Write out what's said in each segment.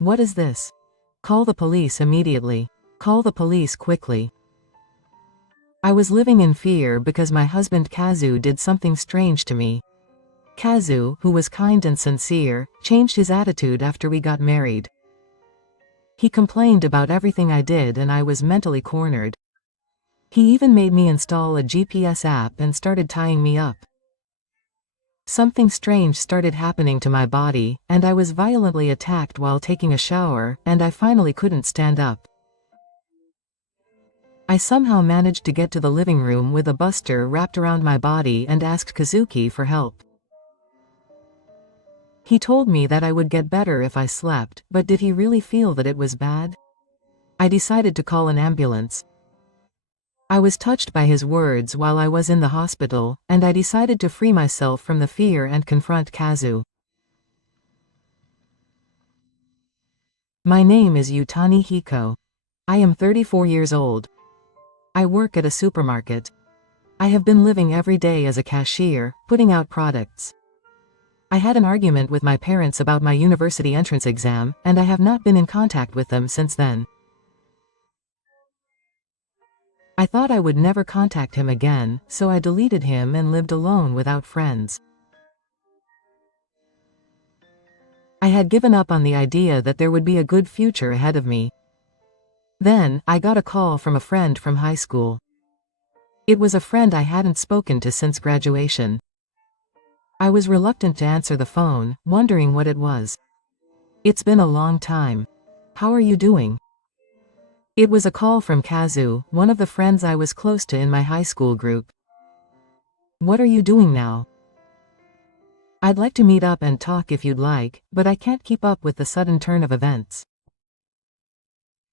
What is this? Call the police immediately. Call the police quickly. I was living in fear because my husband Kazu did something strange to me. Kazu, who was kind and sincere, changed his attitude after we got married. He complained about everything I did and I was mentally cornered. He even made me install a GPS app and started tying me up. Something strange started happening to my body, and I was violently attacked while taking a shower, and I finally couldn't stand up. I somehow managed to get to the living room with a buster wrapped around my body and asked Kazuki for help. He told me that I would get better if I slept, but did he really feel that it was bad? I decided to call an ambulance. I was touched by his words while I was in the hospital, and I decided to free myself from the fear and confront Kazu. My name is Yutani Hiko. I am 34 years old. I work at a supermarket. I have been living every day as a cashier, putting out products. I had an argument with my parents about my university entrance exam, and I have not been in contact with them since then. I thought I would never contact him again, so I deleted him and lived alone without friends. I had given up on the idea that there would be a good future ahead of me. Then, I got a call from a friend from high school. It was a friend I hadn't spoken to since graduation. I was reluctant to answer the phone, wondering what it was. It's been a long time. How are you doing? It was a call from Kazu, one of the friends I was close to in my high school group. What are you doing now? I'd like to meet up and talk if you'd like, but I can't keep up with the sudden turn of events.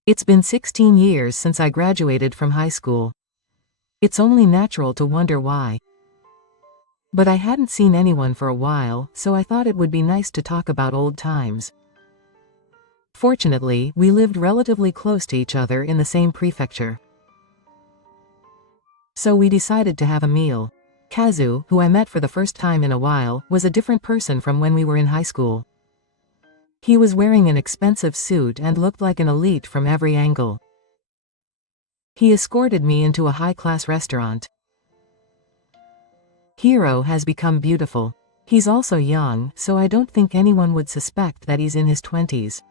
It's been 16 years since I graduated from high school. It's only natural to wonder why. But I hadn't seen anyone for a while, so I thought it would be nice to talk about old times. Fortunately, we lived relatively close to each other in the same prefecture. So we decided to have a meal. Kazu, who I met for the first time in a while, was a different person from when we were in high school. He was wearing an expensive suit and looked like an elite from every angle. He escorted me into a high-class restaurant. Hiro has become beautiful. He's also young, so I don't think anyone would suspect that he's in his 20s.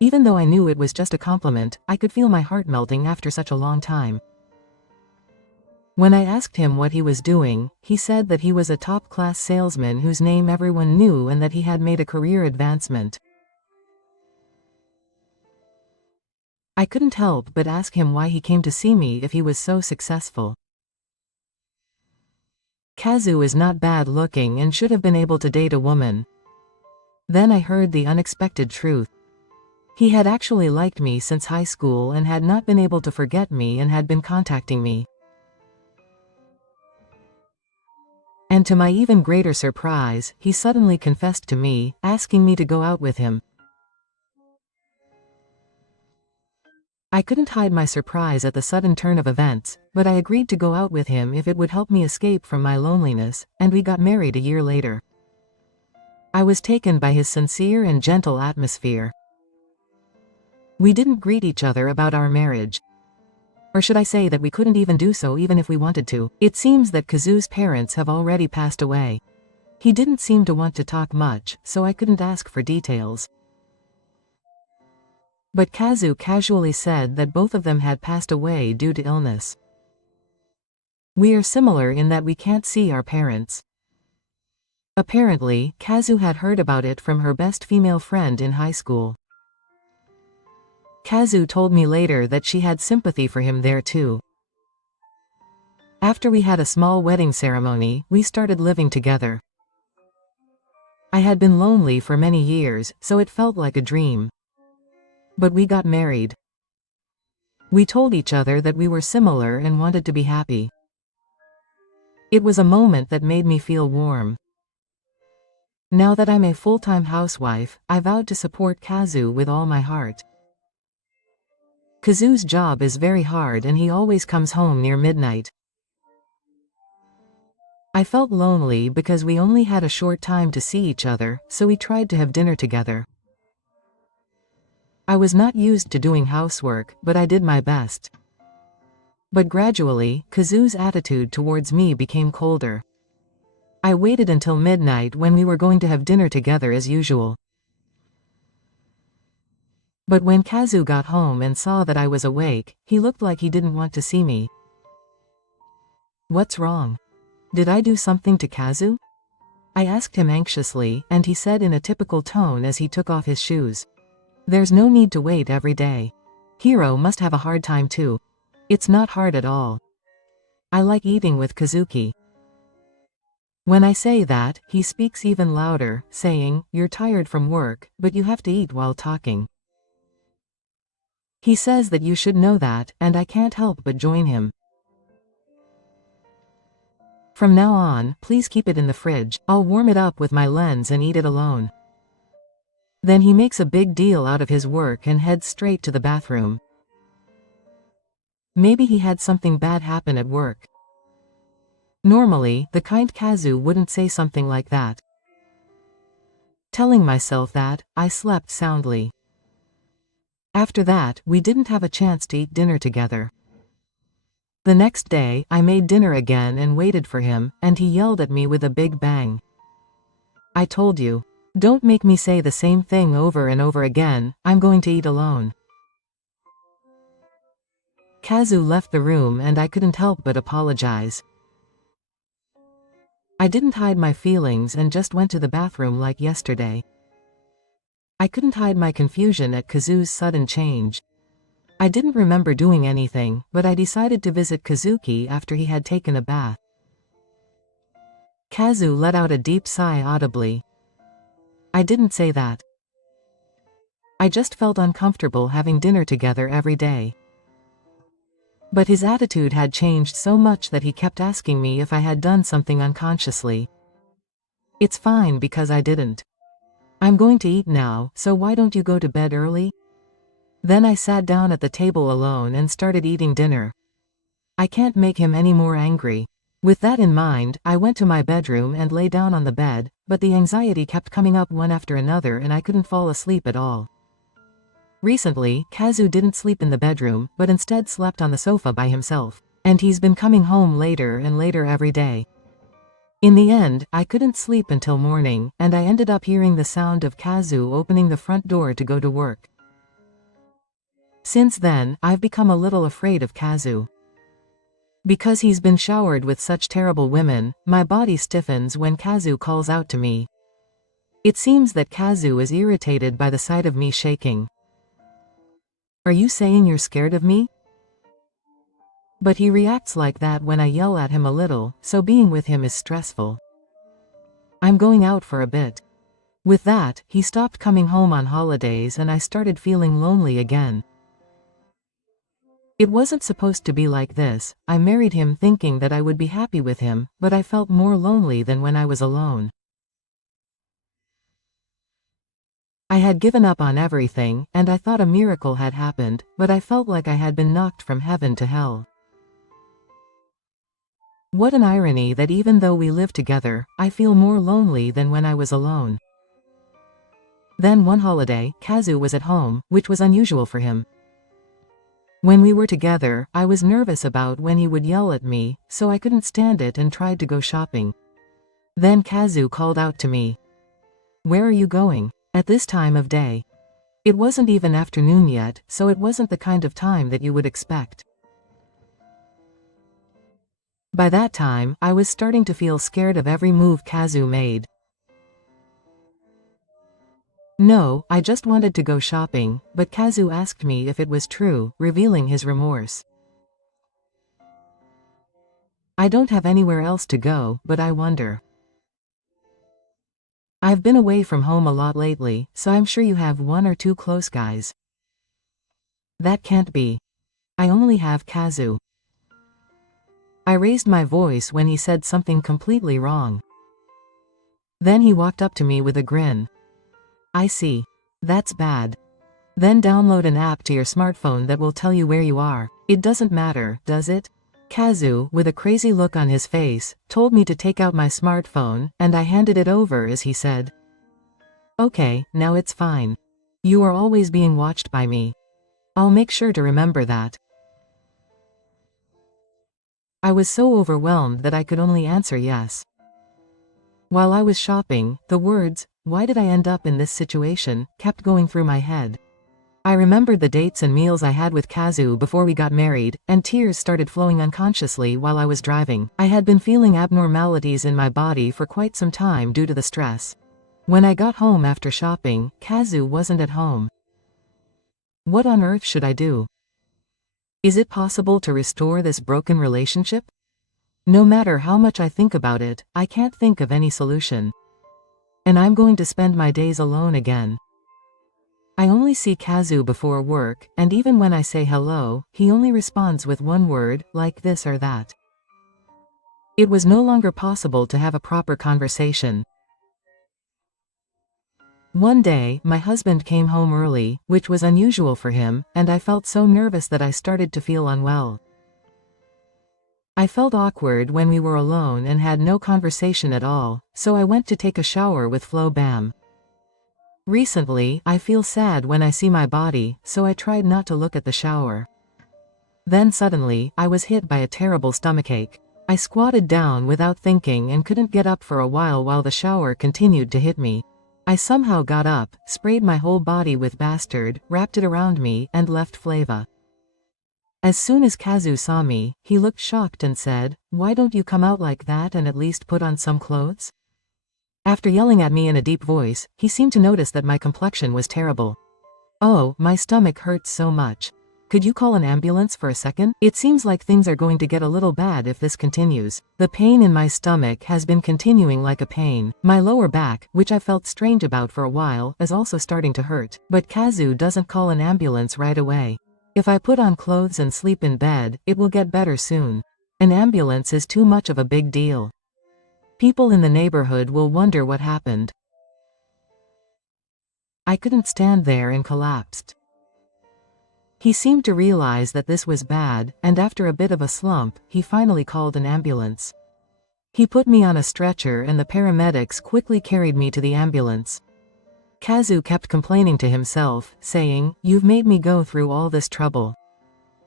Even though I knew it was just a compliment, I could feel my heart melting after such a long time. When I asked him what he was doing, he said that he was a top-class salesman whose name everyone knew and that he had made a career advancement. I couldn't help but ask him why he came to see me if he was so successful. Kazu is not bad looking and should have been able to date a woman. Then I heard the unexpected truth. He had actually liked me since high school and had not been able to forget me and had been contacting me. And to my even greater surprise, he suddenly confessed to me, asking me to go out with him. I couldn't hide my surprise at the sudden turn of events, but I agreed to go out with him if it would help me escape from my loneliness, and we got married a year later. I was taken by his sincere and gentle atmosphere. We didn't greet each other about our marriage. Or should I say that we couldn't even do so even if we wanted to. It seems that Kazu's parents have already passed away. He didn't seem to want to talk much, so I couldn't ask for details. But Kazu casually said that both of them had passed away due to illness. We are similar in that we can't see our parents. Apparently, Kazu had heard about it from her best female friend in high school. Kazu told me later that she had sympathy for him there too. After we had a small wedding ceremony, we started living together. I had been lonely for many years, so it felt like a dream. But we got married. We told each other that we were similar and wanted to be happy. It was a moment that made me feel warm. Now that I'm a full-time housewife, I vowed to support Kazu with all my heart. Kazu's job is very hard and he always comes home near midnight. I felt lonely because we only had a short time to see each other, so we tried to have dinner together. I was not used to doing housework, but I did my best. But gradually, Kazu's attitude towards me became colder. I waited until midnight when we were going to have dinner together as usual. But when Kazu got home and saw that I was awake, he looked like he didn't want to see me. What's wrong? Did I do something to Kazu? I asked him anxiously, and he said in a typical tone as he took off his shoes. There's no need to wait every day. Hiro must have a hard time too. It's not hard at all. I like eating with Kazuki. When I say that, he speaks even louder, saying, you're tired from work, but you have to eat while talking. He says that you should know that, and I can't help but join him. From now on, please keep it in the fridge. I'll warm it up with my lens and eat it alone. Then he makes a big deal out of his work and heads straight to the bathroom. Maybe he had something bad happen at work. Normally, the kind Kazu wouldn't say something like that. Telling myself that, I slept soundly. After that, we didn't have a chance to eat dinner together. The next day, I made dinner again and waited for him, and he yelled at me with a big bang. I told you. Don't make me say the same thing over and over again, I'm going to eat alone. Kazu left the room and I couldn't help but apologize. I didn't hide my feelings and just went to the bathroom like yesterday. I couldn't hide my confusion at Kazu's sudden change. I didn't remember doing anything, but I decided to visit Kazuki after he had taken a bath. Kazu let out a deep sigh audibly. I didn't say that. I just felt uncomfortable having dinner together every day. But his attitude had changed so much that he kept asking me if I had done something unconsciously. It's fine because I didn't. I'm going to eat now, so why don't you go to bed early? Then I sat down at the table alone and started eating dinner. I can't make him any more angry. With that in mind, I went to my bedroom and lay down on the bed, but the anxiety kept coming up one after another and I couldn't fall asleep at all. Recently, Kazu didn't sleep in the bedroom, but instead slept on the sofa by himself, and he's been coming home later and later every day. In the end, I couldn't sleep until morning, and I ended up hearing the sound of Kazu opening the front door to go to work. Since then, I've become a little afraid of Kazu. Because he's been showered with such terrible women, my body stiffens when Kazu calls out to me. It seems that Kazu is irritated by the sight of me shaking. Are you saying you're scared of me? But he reacts like that when I yell at him a little, so being with him is stressful. I'm going out for a bit. With that, he stopped coming home on holidays and I started feeling lonely again. It wasn't supposed to be like this. I married him thinking that I would be happy with him, but I felt more lonely than when I was alone. I had given up on everything, and I thought a miracle had happened, but I felt like I had been knocked from heaven to hell. What an irony that even though we live together, I feel more lonely than when I was alone. Then one holiday, Kazu was at home, which was unusual for him. When we were together, I was nervous about when he would yell at me, so I couldn't stand it and tried to go shopping. Then Kazu called out to me. Where are you going? At this time of day. It wasn't even afternoon yet, so it wasn't the kind of time that you would expect. By that time, I was starting to feel scared of every move Kazu made. No, I just wanted to go shopping, but Kazu asked me if it was true, revealing his remorse. I don't have anywhere else to go, but I wonder. I've been away from home a lot lately, so I'm sure you have one or two close guys. That can't be. I only have Kazu. I raised my voice when he said something completely wrong. Then he walked up to me with a grin. I see. That's bad. Then download an app to your smartphone that will tell you where you are. It doesn't matter, does it? Kazu, with a crazy look on his face, told me to take out my smartphone, and I handed it over as he said, Okay, now it's fine. You are always being watched by me. I'll make sure to remember that. I was so overwhelmed that I could only answer yes. While I was shopping, the words, "Why did I end up in this situation?" kept going through my head. I remembered the dates and meals I had with Kazu before we got married, and tears started flowing unconsciously while I was driving. I had been feeling abnormalities in my body for quite some time due to the stress. When I got home after shopping, Kazu wasn't at home. What on earth should I do? Is it possible to restore this broken relationship? No matter how much I think about it, I can't think of any solution. And I'm going to spend my days alone again. I only see Kazu before work, and even when I say hello, he only responds with one word, like this or that. It was no longer possible to have a proper conversation. One day, my husband came home early, which was unusual for him, and I felt so nervous that I started to feel unwell. I felt awkward when we were alone and had no conversation at all, so I went to take a shower with Flo Bam. Recently, I feel sad when I see my body, so I tried not to look at the shower. Then suddenly, I was hit by a terrible stomachache. I squatted down without thinking and couldn't get up for a while the shower continued to hit me. I somehow got up, sprayed my whole body with Bastard, wrapped it around me, and left Flava. As soon as Kazu saw me, he looked shocked and said, "Why don't you come out like that and at least put on some clothes?" After yelling at me in a deep voice, he seemed to notice that my complexion was terrible. "Oh, my stomach hurts so much. Could you call an ambulance for a second? It seems like things are going to get a little bad if this continues. The pain in my stomach has been continuing like a pain. My lower back, which I felt strange about for a while, is also starting to hurt. But Kazu doesn't call an ambulance right away. If I put on clothes and sleep in bed, it will get better soon. An ambulance is too much of a big deal. People in the neighborhood will wonder what happened." I couldn't stand there and collapsed. He seemed to realize that this was bad, and after a bit of a slump, he finally called an ambulance. He put me on a stretcher and the paramedics quickly carried me to the ambulance. Kazu kept complaining to himself, saying, "You've made me go through all this trouble."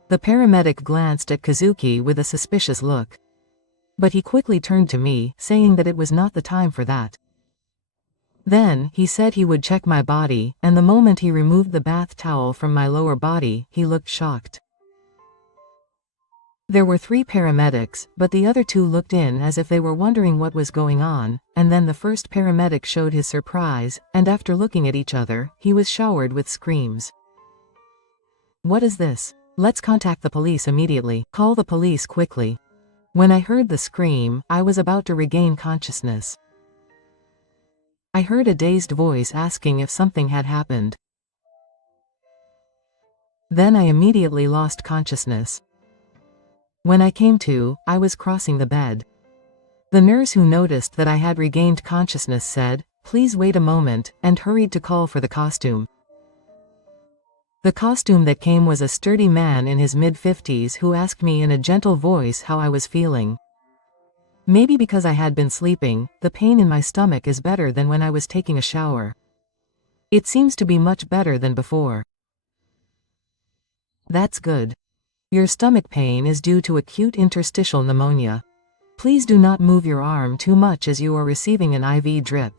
The paramedic glanced at Kazuki with a suspicious look. But he quickly turned to me, saying that it was not the time for that. Then, he said he would check my body, and the moment he removed the bath towel from my lower body, he looked shocked. There were 3 paramedics, but the other 2 looked in as if they were wondering what was going on, and then the first paramedic showed his surprise, and after looking at each other, he was showered with screams. "What is this? Let's contact the police immediately. Call the police quickly." When I heard the scream, I was about to regain consciousness. I heard a dazed voice asking if something had happened. Then I immediately lost consciousness. When I came to, I was crossing the bed. The nurse who noticed that I had regained consciousness said, "Please wait a moment," and hurried to call for the costume. The costume that came was a sturdy man in his mid-50s who asked me in a gentle voice how I was feeling. Maybe because I had been sleeping, the pain in my stomach is better than when I was taking a shower. It seems to be much better than before. That's good. Your stomach pain is due to acute interstitial pneumonia. Please do not move your arm too much as you are receiving an IV drip.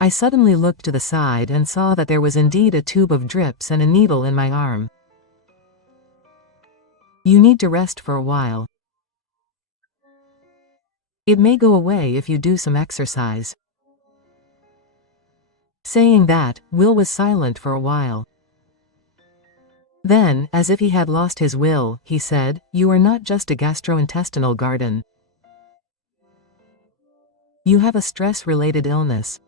I suddenly looked to the side and saw that there was indeed a tube of drips and a needle in my arm. You need to rest for a while. It may go away if you do some exercise. Saying that, Will was silent for a while. Then, as if he had lost his will, he said, "You are not just a gastrointestinal garden. You have a stress-related illness."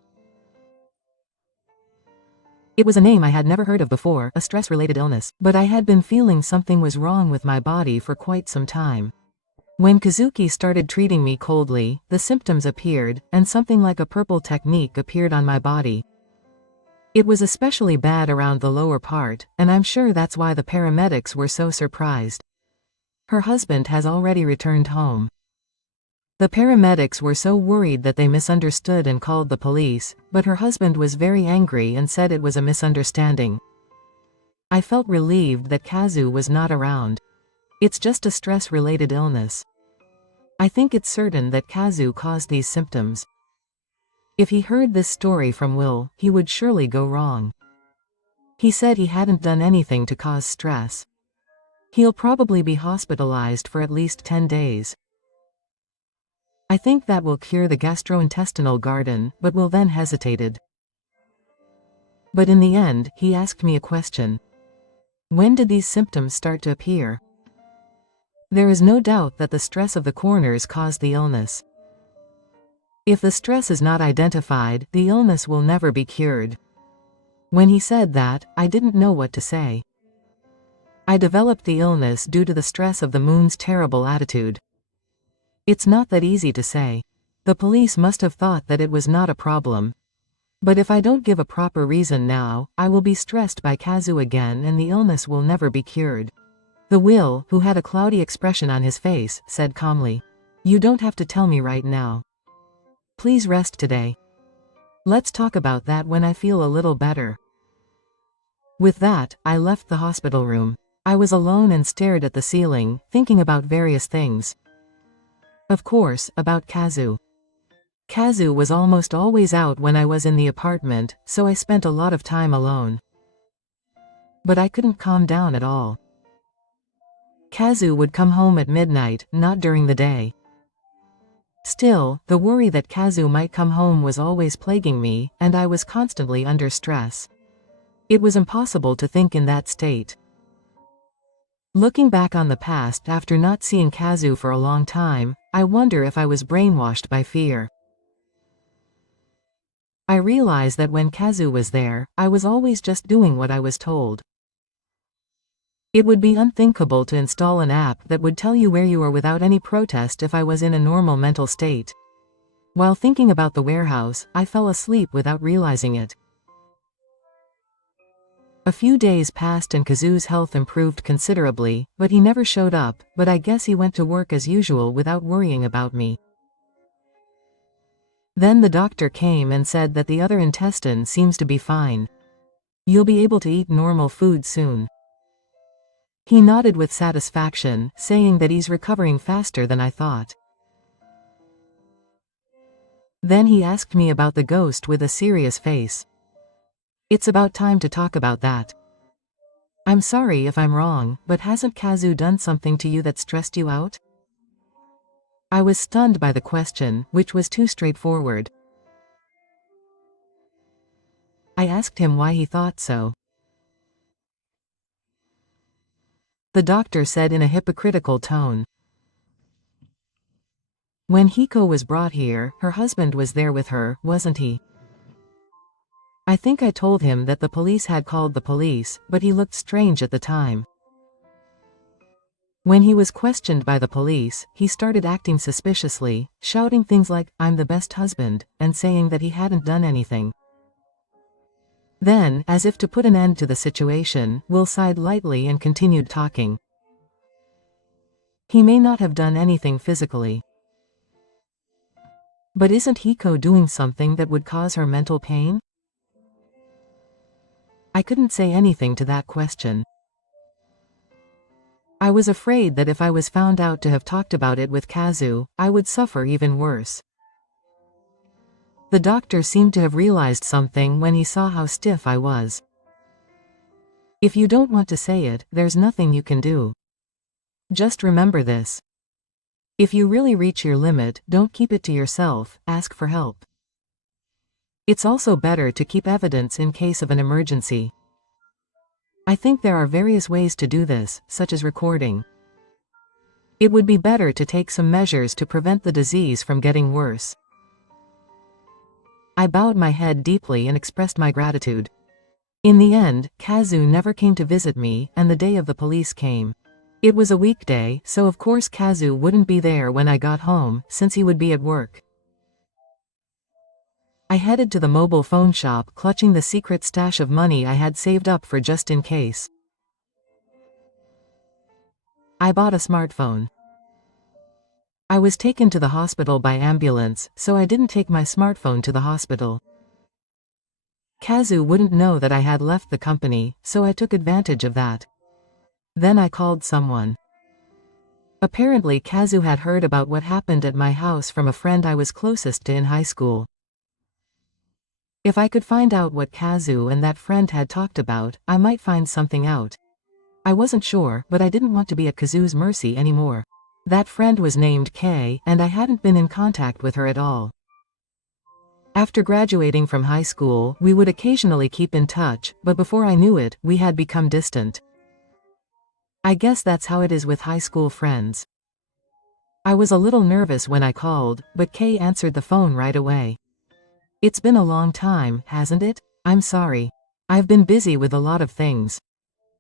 It was a name I had never heard of before, a stress-related illness, but I had been feeling something was wrong with my body for quite some time. When Kazuki started treating me coldly, the symptoms appeared, and something like a purple technique appeared on my body. It was especially bad around the lower part, and I'm sure that's why the paramedics were so surprised. Her husband has already returned home. The paramedics were so worried that they misunderstood and called the police, but her husband was very angry and said it was a misunderstanding. I felt relieved that Kazu was not around. It's just a stress-related illness. I think it's certain that Kazu caused these symptoms. If he heard this story from Will, he would surely go wrong. He said he hadn't done anything to cause stress. He'll probably be hospitalized for at least 10 days. I think that will cure the gastrointestinal garden, but Will then hesitated. But in the end, he asked me a question. When did these symptoms start to appear? There is no doubt that the stress of the corners caused the illness. If the stress is not identified, the illness will never be cured. When he said that, I didn't know what to say. I developed the illness due to the stress of the moon's terrible attitude. It's not that easy to say. The police must have thought that it was not a problem. But if I don't give a proper reason now, I will be stressed by Kazu again and the illness will never be cured. The Will, who had a cloudy expression on his face, said calmly, "You don't have to tell me right now. Please rest today. Let's talk about that when I feel a little better." With that, I left the hospital room. I was alone and stared at the ceiling, thinking about various things. Of course, about Kazu. Kazu was almost always out when I was in the apartment, so I spent a lot of time alone. But I couldn't calm down at all. Kazu would come home at midnight, not during the day. Still, the worry that Kazu might come home was always plaguing me, and I was constantly under stress. It was impossible to think in that state. Looking back on the past after not seeing Kazu for a long time, I wonder if I was brainwashed by fear. I realized that when Kazu was there, I was always just doing what I was told. It would be unthinkable to install an app that would tell you where you are without any protest if I was in a normal mental state. While thinking about the warehouse, I fell asleep without realizing it. A few days passed and Kazu's health improved considerably, but he never showed up, but I guess he went to work as usual without worrying about me. Then the doctor came and said that the other intestine seems to be fine. You'll be able to eat normal food soon. He nodded with satisfaction, saying that he's recovering faster than I thought. Then he asked me about the ghost with a serious face. It's about time to talk about that. I'm sorry if I'm wrong, but hasn't Kazu done something to you that stressed you out? I was stunned by the question, which was too straightforward. I asked him why he thought so. The doctor said in a hypocritical tone. When Hiko was brought here, her husband was there with her, wasn't he? I think I told him that the police had called the police, but he looked strange at the time. When he was questioned by the police, he started acting suspiciously, shouting things like, "I'm the best husband," and saying that he hadn't done anything. Then, as if to put an end to the situation, Will sighed lightly and continued talking. He may not have done anything physically. But isn't Hiko doing something that would cause her mental pain? I couldn't say anything to that question. I was afraid that if I was found out to have talked about it with Kazu, I would suffer even worse. The doctor seemed to have realized something when he saw how stiff I was. If you don't want to say it, there's nothing you can do. Just remember this. If you really reach your limit, don't keep it to yourself, ask for help. It's also better to keep evidence in case of an emergency. I think there are various ways to do this, such as recording. It would be better to take some measures to prevent the disease from getting worse. I bowed my head deeply and expressed my gratitude. In the end, Kazu never came to visit me, and the day of the police came. It was a weekday, so of course Kazu wouldn't be there when I got home, since he would be at work. I headed to the mobile phone shop, clutching the secret stash of money I had saved up for just in case. I bought a smartphone. I was taken to the hospital by ambulance, so I didn't take my smartphone to the hospital. Kazu wouldn't know that I had left the company, so I took advantage of that. Then I called someone. Apparently Kazu had heard about what happened at my house from a friend I was closest to in high school. If I could find out what Kazu and that friend had talked about, I might find something out. I wasn't sure, but I didn't want to be at Kazu's mercy anymore. That friend was named Kay, and I hadn't been in contact with her at all. After graduating from high school, we would occasionally keep in touch, but before I knew it, we had become distant. I guess that's how it is with high school friends. I was a little nervous when I called, but Kay answered the phone right away. It's been a long time, hasn't it? I'm sorry. I've been busy with a lot of things.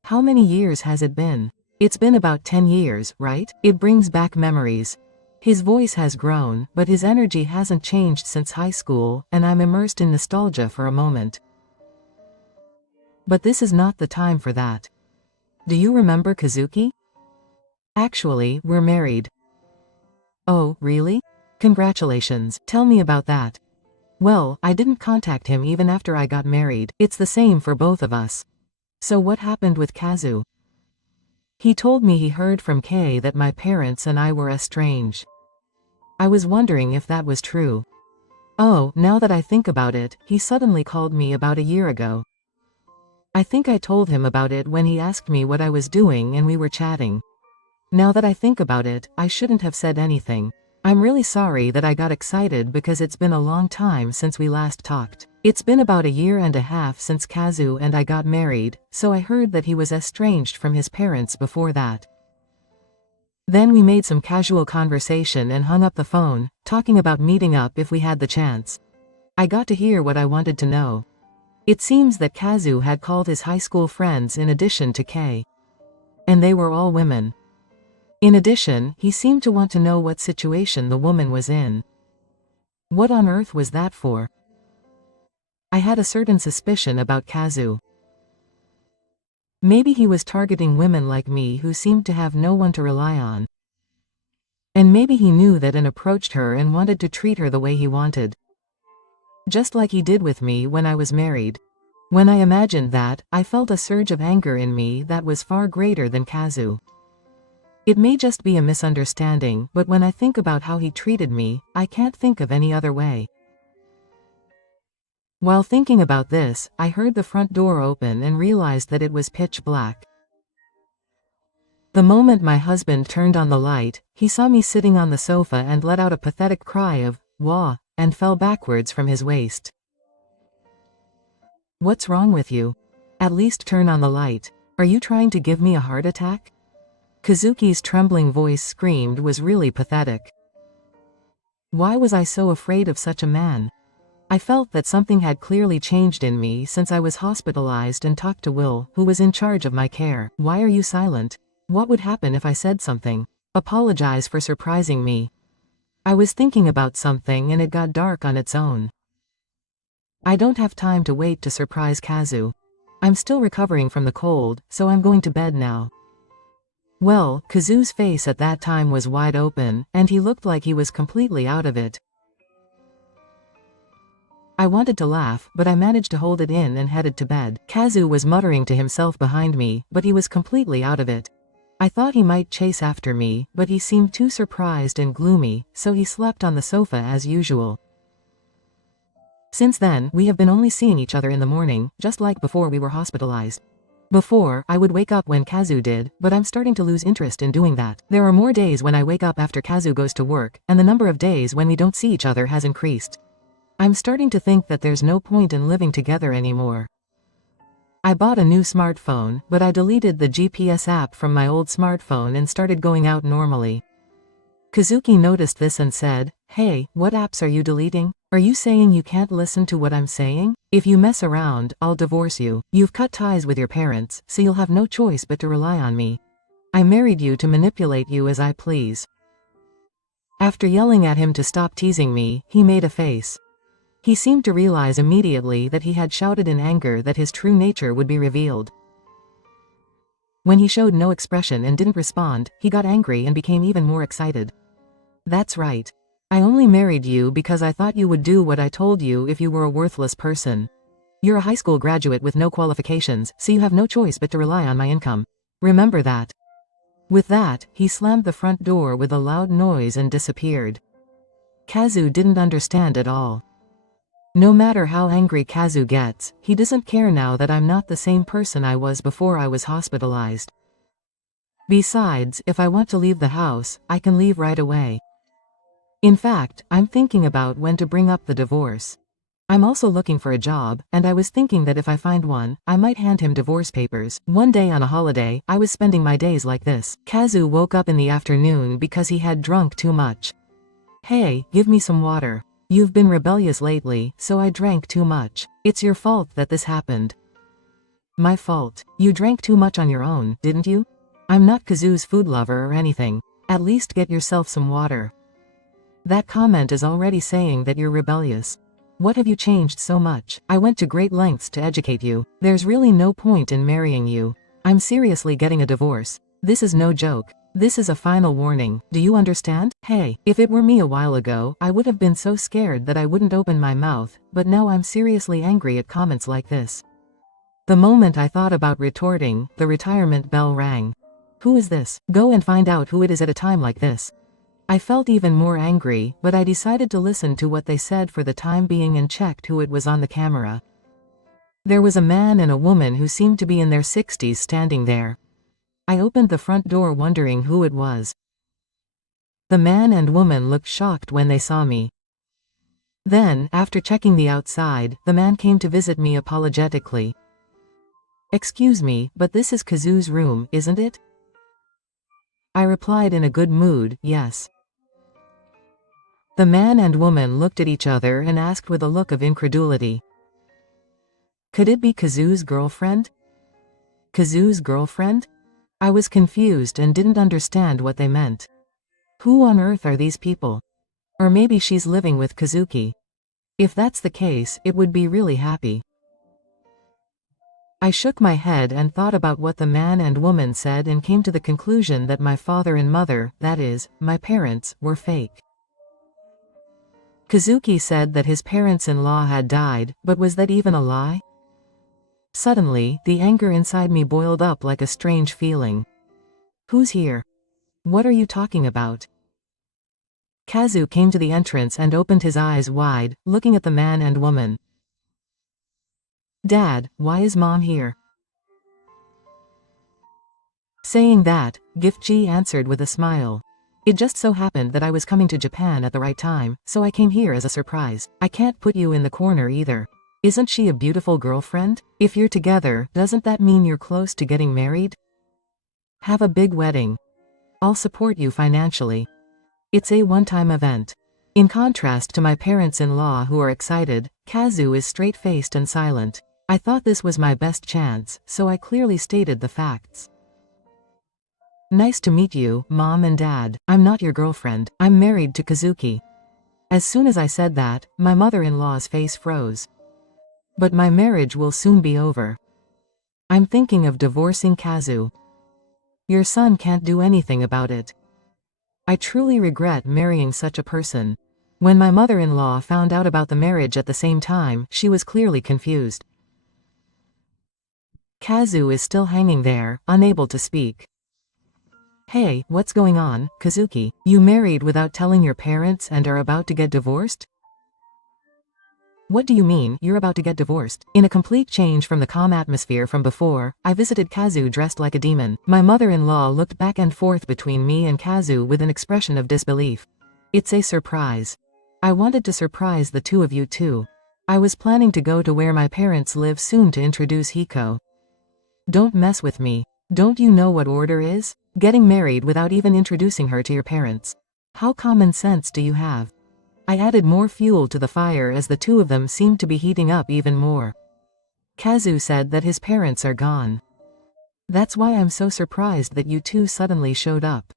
How many years has it been? It's been about 10 years, right? It brings back memories. His voice has grown, but his energy hasn't changed since high school, and I'm immersed in nostalgia for a moment. But this is not the time for that. Do you remember Kazuki? Actually, we're married. Oh, really? Congratulations. Tell me about that. Well, I didn't contact him even after I got married. It's the same for both of us. So what happened with Kazu? He told me he heard from Kay that my parents and I were estranged. I was wondering if that was true. Oh, now that I think about it, he suddenly called me about a year ago. I think I told him about it when he asked me what I was doing and we were chatting. Now that I think about it, I shouldn't have said anything. I'm really sorry that I got excited because it's been a long time since we last talked. It's been about a year and a half since Kazu and I got married, so I heard that he was estranged from his parents before that. Then we made some casual conversation and hung up the phone, talking about meeting up if we had the chance. I got to hear what I wanted to know. It seems that Kazu had called his high school friends in addition to Kay. And they were all women. In addition, he seemed to want to know what situation the woman was in. What on earth was that for? I had a certain suspicion about Kazu. Maybe he was targeting women like me who seemed to have no one to rely on. And maybe he knew that and approached her and wanted to treat her the way he wanted. Just like he did with me when I was married. When I imagined that, I felt a surge of anger in me that was far greater than Kazu. It may just be a misunderstanding, but when I think about how he treated me, I can't think of any other way. While thinking about this, I heard the front door open and realized that it was pitch black. The moment my husband turned on the light, he saw me sitting on the sofa and let out a pathetic cry of, "Wah," and fell backwards from his waist. What's wrong with you? At least turn on the light. Are you trying to give me a heart attack? Kazuki's trembling voice screamed was really pathetic. Why was I so afraid of such a man? I felt that something had clearly changed in me since I was hospitalized and talked to Will, who was in charge of my care. Why are you silent? What would happen if I said something? Apologize for surprising me. I was thinking about something and it got dark on its own. I don't have time to wait to surprise Kazu. I'm still recovering from the cold, so I'm going to bed now. Well, Kazu's face at that time was wide open, and he looked like he was completely out of it. I wanted to laugh, but I managed to hold it in and headed to bed. Kazu was muttering to himself behind me, but he was completely out of it. I thought he might chase after me, but he seemed too surprised and gloomy, so he slept on the sofa as usual. Since then, we have been only seeing each other in the morning, just like before we were hospitalized. Before, I would wake up when Kazu did, but I'm starting to lose interest in doing that. There are more days when I wake up after Kazu goes to work, and the number of days when we don't see each other has increased. I'm starting to think that there's no point in living together anymore. I bought a new smartphone, but I deleted the GPS app from my old smartphone and started going out normally. Kazuki noticed this and said, "Hey, what apps are you deleting? Are you saying you can't listen to what I'm saying? If you mess around, I'll divorce you. You've cut ties with your parents, so you'll have no choice but to rely on me. I married you to manipulate you as I please." After yelling at him to stop teasing me, he made a face. He seemed to realize immediately that he had shouted in anger that his true nature would be revealed. When he showed no expression and didn't respond, he got angry and became even more excited. That's right. I only married you because I thought you would do what I told you if you were a worthless person. You're a high school graduate with no qualifications, so you have no choice but to rely on my income. Remember that. With that, he slammed the front door with a loud noise and disappeared. Kazu didn't understand at all. No matter how angry Kazu gets, he doesn't care now that I'm not the same person I was before I was hospitalized. Besides, if I want to leave the house, I can leave right away. In fact, I'm thinking about when to bring up the divorce. I'm also looking for a job, and I was thinking that if I find one, I might hand him divorce papers. One day on a holiday, I was spending my days like this. Kazu woke up in the afternoon because he had drunk too much. Hey, give me some water. You've been rebellious lately, so I drank too much. It's your fault that this happened. My fault. You drank too much on your own, didn't you? I'm not Kazu's food lover or anything. At least get yourself some water. That comment is already saying that you're rebellious. What have you changed so much? I went to great lengths to educate you. There's really no point in marrying you. I'm seriously getting a divorce. This is no joke. This is a final warning. Do you understand? Hey, if it were me a while ago, I would have been so scared that I wouldn't open my mouth, but now I'm seriously angry at comments like this. The moment I thought about retorting, the retirement bell rang. Who is this? Go and find out who it is at a time like this. I felt even more angry, but I decided to listen to what they said for the time being and checked who it was on the camera. There was a man and a woman who seemed to be in their 60s standing there. I opened the front door wondering who it was. The man and woman looked shocked when they saw me. Then, after checking the outside, the man came to visit me apologetically. Excuse me, but this is Kazu's room, isn't it? I replied in a good mood, yes. The man and woman looked at each other and asked with a look of incredulity. Could it be Kazu's girlfriend? Kazu's girlfriend? I was confused and didn't understand what they meant. Who on earth are these people? Or maybe she's living with Kazuki. If that's the case, it would be really happy. I shook my head and thought about what the man and woman said and came to the conclusion that my father and mother, that is, my parents, were fake. Kazuki said that his parents-in-law had died, but was that even a lie? Suddenly, the anger inside me boiled up like a strange feeling. Who's here? What are you talking about? Kazu came to the entrance and opened his eyes wide, looking at the man and woman. Dad, why is Mom here? Saying that, Giftji answered with a smile. It just so happened that I was coming to Japan at the right time, so I came here as a surprise. I can't put you in the corner either. Isn't she a beautiful girlfriend? If you're together, doesn't that mean you're close to getting married? Have a big wedding. I'll support you financially. It's a one-time event. In contrast to my parents-in-law who are excited, Kazu is straight-faced and silent. I thought this was my best chance, so I clearly stated the facts. Nice to meet you, Mom and Dad. I'm not your girlfriend. I'm married to Kazuki. As soon as I said that, my mother-in-law's face froze. But my marriage will soon be over. I'm thinking of divorcing Kazu. Your son can't do anything about it. I truly regret marrying such a person. When my mother-in-law found out about the marriage at the same time, she was clearly confused. Kazu is still hanging there, unable to speak. Hey, what's going on, Kazuki? You married without telling your parents and are about to get divorced? What do you mean, you're about to get divorced? In a complete change from the calm atmosphere from before, I visited Kazu dressed like a demon. My mother-in-law looked back and forth between me and Kazu with an expression of disbelief. It's a surprise. I wanted to surprise the two of you too. I was planning to go to where my parents live soon to introduce Hiko. Don't mess with me. Don't you know what order is? Getting married without even introducing her to your parents. How common sense do you have? I added more fuel to the fire as the two of them seemed to be heating up even more. Kazu said that his parents are gone. That's why I'm so surprised that you two suddenly showed up.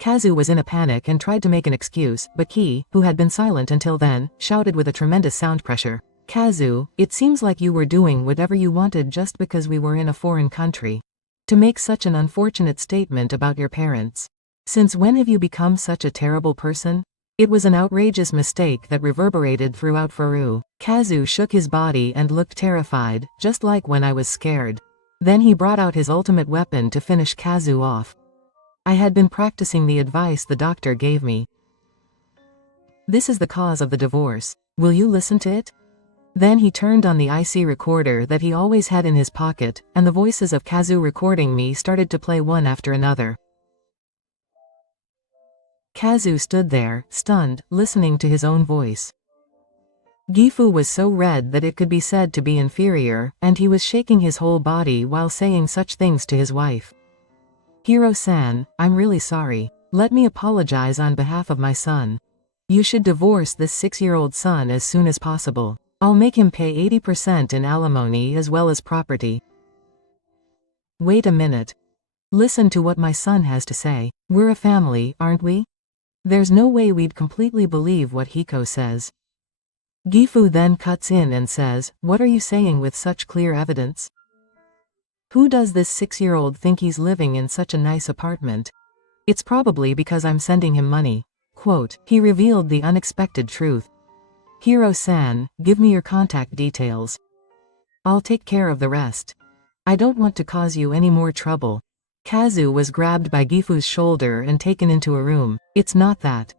Kazu was in a panic and tried to make an excuse, but Ki, who had been silent until then, shouted with a tremendous sound pressure. Kazu, it seems like you were doing whatever you wanted just because we were in a foreign country. To make such an unfortunate statement about your parents. Since when have you become such a terrible person? It was an outrageous mistake that reverberated throughout Faru. Kazu shook his body and looked terrified, just like when I was scared. Then he brought out his ultimate weapon to finish Kazu off. I had been practicing the advice the doctor gave me. This is the cause of the divorce. Will you listen to it? Then he turned on the IC recorder that he always had in his pocket, and the voices of Kazu recording me started to play one after another. Kazu stood there, stunned, listening to his own voice. Gifu was so red that it could be said to be inferior, and he was shaking his whole body while saying such things to his wife. Hiro-san, I'm really sorry. Let me apologize on behalf of my son. You should divorce this 6-year-old son as soon as possible. I'll make him pay 80% in alimony as well as property. Wait a minute. Listen to what my son has to say. We're a family, aren't we? There's no way we'd completely believe what Hiko says. Gifu then cuts in and says, what are you saying with such clear evidence? Who does this 6-year-old think he's living in such a nice apartment? It's probably because I'm sending him money. Quote, he revealed the unexpected truth. Hiro-san, give me your contact details. I'll take care of the rest. I don't want to cause you any more trouble. Kazu was grabbed by Gifu's shoulder and taken into a room. It's not that.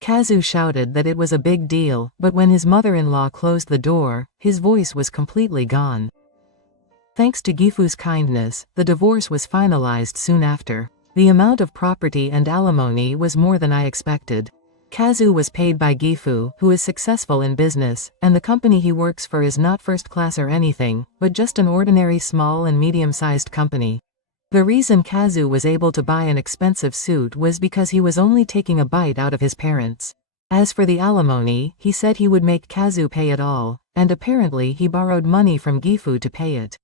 Kazu shouted that it was a big deal, but when his mother-in-law closed the door, his voice was completely gone. Thanks to Gifu's kindness, the divorce was finalized soon after. The amount of property and alimony was more than I expected. Kazu was paid by Gifu, who is successful in business, and the company he works for is not first class or anything, but just an ordinary small and medium-sized company. The reason Kazu was able to buy an expensive suit was because he was only taking a bite out of his parents. As for the alimony, he said he would make Kazu pay it all, and apparently he borrowed money from Gifu to pay it.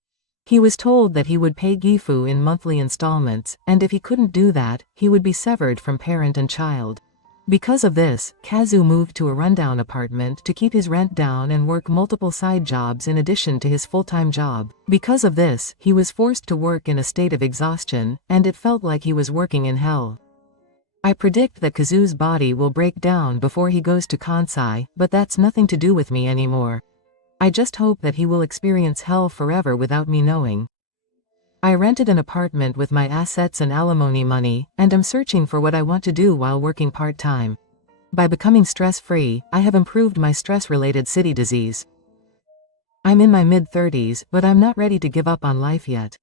He was told that he would pay Gifu in monthly installments, and if he couldn't do that, he would be severed from parent and child. Because of this, Kazu moved to a rundown apartment to keep his rent down and work multiple side jobs in addition to his full-time job. Because of this, he was forced to work in a state of exhaustion, and it felt like he was working in hell. I predict that Kazu's body will break down before he goes to Kansai, but that's nothing to do with me anymore. I just hope that he will experience hell forever without me knowing. I rented an apartment with my assets and alimony money, and am searching for what I want to do while working part-time. By becoming stress-free, I have improved my stress-related city disease. I'm in my mid-30s, but I'm not ready to give up on life yet.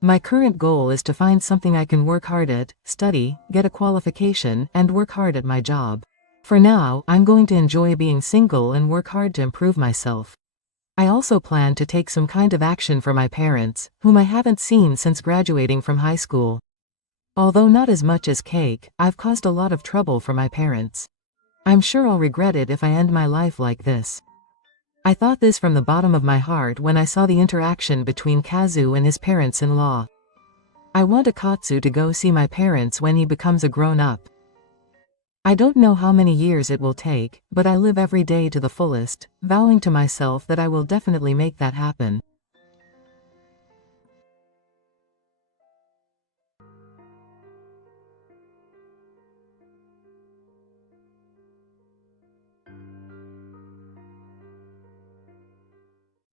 My current goal is to find something I can work hard at, study, get a qualification, and work hard at my job. For now, I'm going to enjoy being single and work hard to improve myself. I also plan to take some kind of action for my parents, whom I haven't seen since graduating from high school. Although not as much as cake, I've caused a lot of trouble for my parents. I'm sure I'll regret it if I end my life like this. I thought this from the bottom of my heart when I saw the interaction between Kazu and his parents-in-law. I want Akatsu to go see my parents when he becomes a grown-up. I don't know how many years it will take, but I live every day to the fullest, vowing to myself that I will definitely make that happen.